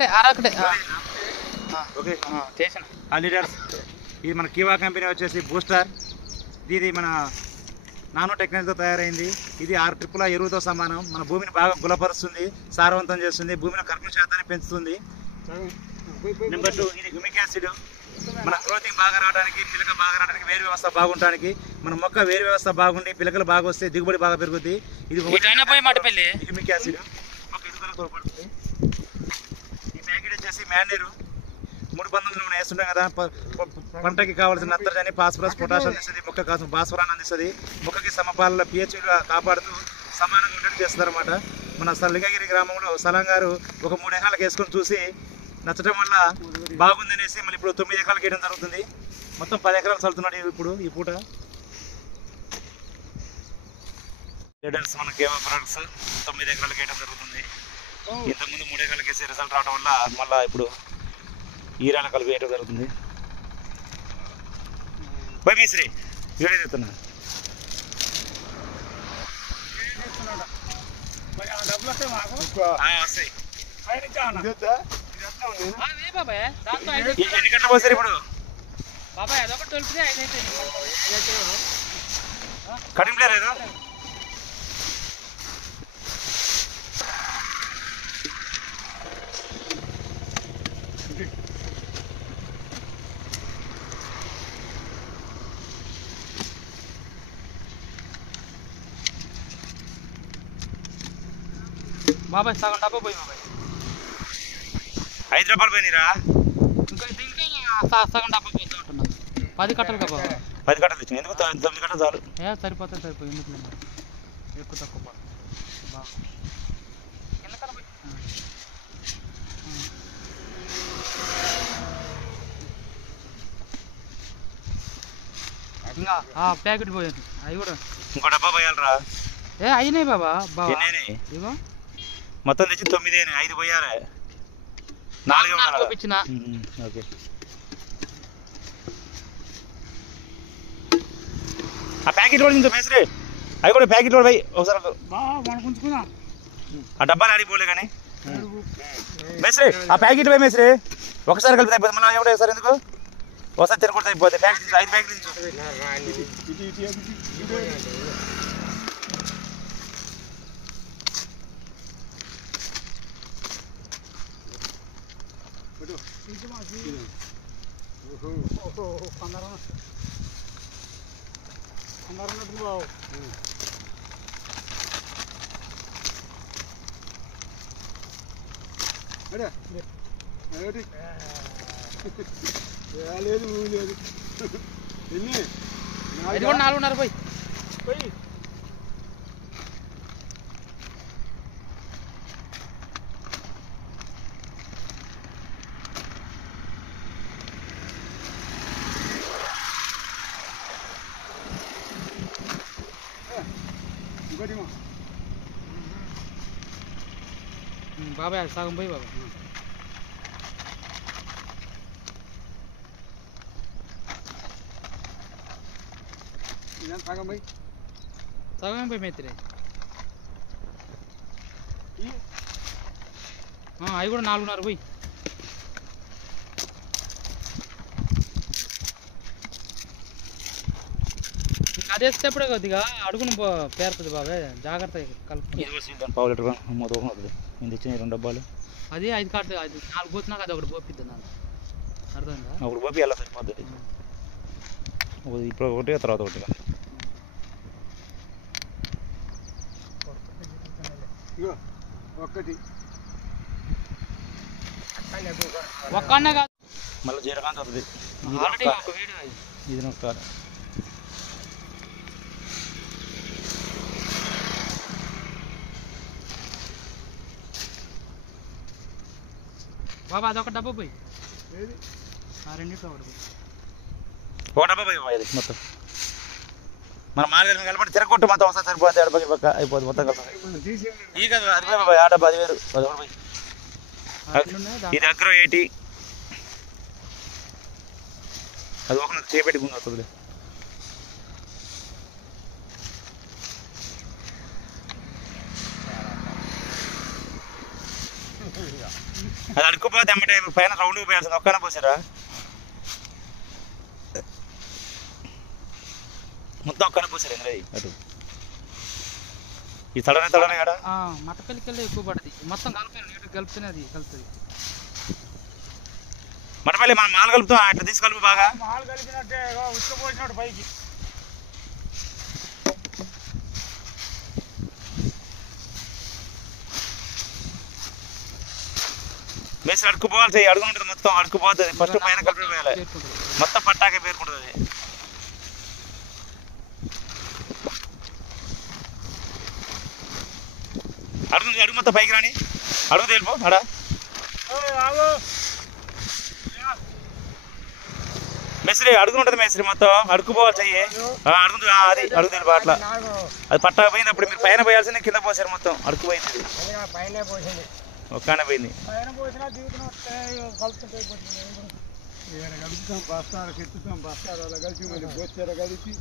Okay చేసిన leaders ఇది మన కివా కంపెనీ వచ్చేసి బూస్టర్. ఇది మన నానో టెక్నాలజీతో తయారైంది. ఇది 6 ట్రిప్పుల ఎరువుతో సమానం. మన భూమిని బాగా గులపరుస్తుంది, సారవంతం చేస్తుంది, భూమిలో కర్బన శాతాన్ని పెంచుతుంది. నెంబర్ 2 ఇది హ్యూమిక్ యాసిడ్. మన గ్రోతింగ్ బాగా రావడానికి, పిలక బాగా రావడానికి, వేరు వ్యవస్థ బాగుండడానికి, మన మొక్క వేరు వ్యవస్థ బాగుండి పిలకలు బాగా వస్తే దిగుబడి బాగా పెరుగుద్ది. ఇది హ్యూమిక్ యాసిడ్ తోడ్పడుతుంది. ఈ ప్యాకెట్ వచ్చేసి మ్యాన్యూర్ 3 బంధువులు మనం వేస్తుంటాం కదా. పంటకి కావాల్సిన నత్రజని, ఫాస్ఫరస్, పొటాషియం అందిస్తుంది. మొక్క కావాల్సిన భాస్వరాన్ని అందిస్తుంది. మొక్కకి సమపాలలో pH కాపాడుతూ సమానంగా ఉండేట్టు చేస్తుంది అనమాట. మన లింగగిరి గ్రామంలో సలాం గారు ఒక 3 ఎకరాలకు వేసుకొని చూసి నచ్చడం వల్ల బాగుందనేసి మళ్ళీ ఇప్పుడు 9 ఎకరాలకు వేయడం జరుగుతుంది. మొత్తం 10 ఎకరాలు చల్లుతున్నాడు ఇప్పుడు ఈ పూట. లీడర్స్ మన కేవా ప్రొడక్ట్స్ 9 ఎకరాలకు వేయడం జరుగుతుంది. ఇంతకుముందు 3 ఎకరాలకు వేసి రిజల్ట్ రావడం వల్ల మళ్ళీ ఇప్పుడు ఈరాల కలిపి వేయడం జరుగుతుంది. పోయి మీశ్రీ వీడియో చెప్తున్నా. వస్తాయి. ఎన్ని గంటలు పోసారు ఇప్పుడు? కడింపులే లేదు. బాబాయ్ సగం డబ్బా పోయి బాబాయ్. 5 రూపాయలు పోయినరా? ఇంకా సగం డబ్బా పోతూ ఉంటున్నా. 10 కట్టలు కదా బాబా. 10 కట్టలు ఇచ్చిన. ఎందుకు 9 కట్టలు చాలు. సరిపోతుంది ఎందుకు ఎక్కువ తక్కువ బాగా ఇంకా ప్యాకెట్ పోయాను. అవి కూడా ఇంకో డబ్బా పోయాలరా? అయినాయి బాబా. ఇగో మొత్తం తెచ్చి 9 అయినాయి. 5 పోయారా? 4 పంపించిన. ఓకే ఆ ప్యాకెట్ కూడా ఇంత మేసరే. అవి కూడా ప్యాకెట్ కూడా పోయి ఒకసారి ఉంచుకున్నా. ఆ డబ్బాలు ఆడిపోలే కానీ మేసరే ఆ ప్యాకెట్ పోయి మేసరే ఒకసారి కలిపి అయిపోతుంది. మనం ఎవడో సార్ ఎందుకు ఒకసారి తినకూడదు అయిపోతుంది. ప్యాకెట్ 5 ప్యాకెట్లు లేదు లేదు. ఇది కూడా 4.5 పోయి. బాబాయ్ సగం పోయి బాబా. సగం పోయి మేత్రి. అవి కూడా 4.5 పోయి. అదే వేసేటప్పుడే కొద్దిగా అడుగును పేరుతుంది బాబాయ్. జాగ్రత్త కలుపు. పావు లీటర్ నేను తెచ్చిన 2 డబ్బాలు. అది 5 కాటు 4 పోతున్నాక అది ఒకటి పోపిద్ది నాకు. అర్థమైందా? ఒకటి పోపి ఎలా సరిపోతుంది. ఇప్పుడు ఒకటి తర్వాత ఒకటిగా ఒక్కనే కాదు మళ్ళీ జీరకాంత వస్తుంది. ఇది నొక్కాలి. బాబా అదొక డబ్బా పోయి. రెండింటిలో ఒకటి పోయి. ఒక డబ్బా పోయి అది మొత్తం మనం 4 గంటలు కలపండి. తిరగొట్టు మొత్తం ఒకసారి సరిపోతుంది. ఎడపకి పక్క అయిపోతుంది మొత్తం కలిపి. ఈ కదా అది పోయి ఆ డబ్బా 10,000 అది కూడా పోయి. ఇది అగ్రో 80 అది ఒక చేపెట్టుకుంది వస్తుంది. అది అడుక్కుపోతే అమ్మటే పైన రౌండ్కి పోయాల్సింది ఒక్కనే పోసారా మొత్తం ఒక్కనే పోసారు ఇంద్ర అటు ఈ తడనే కదా మటపల్లికెళ్ళి ఎక్కువ పడుతుంది మొత్తం కలిపాను నీటి కలిపితేనే అది కలుపుతుంది మటపల్లి మనం మాలు కలుపుతాం అట్లా తీసుకలుపు బాగా మాలు కలిపినట్టే ఉచ్చుకుపోసినట్టు పైకి మేసి అడుక్కుపోవాలి అడుగు ఉంటుంది మొత్తం అడుక్కుపోతుంది ఫస్ట్ పైన కలిపి పోయాలి మొత్తం పట్టాకే పేరుకుంటుంది అడుగు మొత్తం పైకి రాని అడుగు తేలిపో అడా మేస్త్రి అడుగు ఉంటుంది మేస్త్రి మొత్తం అడుక్కుపోవాలి చెయ్యి అడుగు అది అడుగు తెలిపో అట్లా అది పట్టా పోయింది అప్పుడు మీరు పైన పోయాల్సింది కింద పోసారు మొత్తం అడుక్కుపోయింది ఒక్కనే పోయింది కలుపుతాం బస్తాలు ఎత్తుతాం బస్తాలు అలా కలిసి మళ్ళీ పోస్తారా కలిసి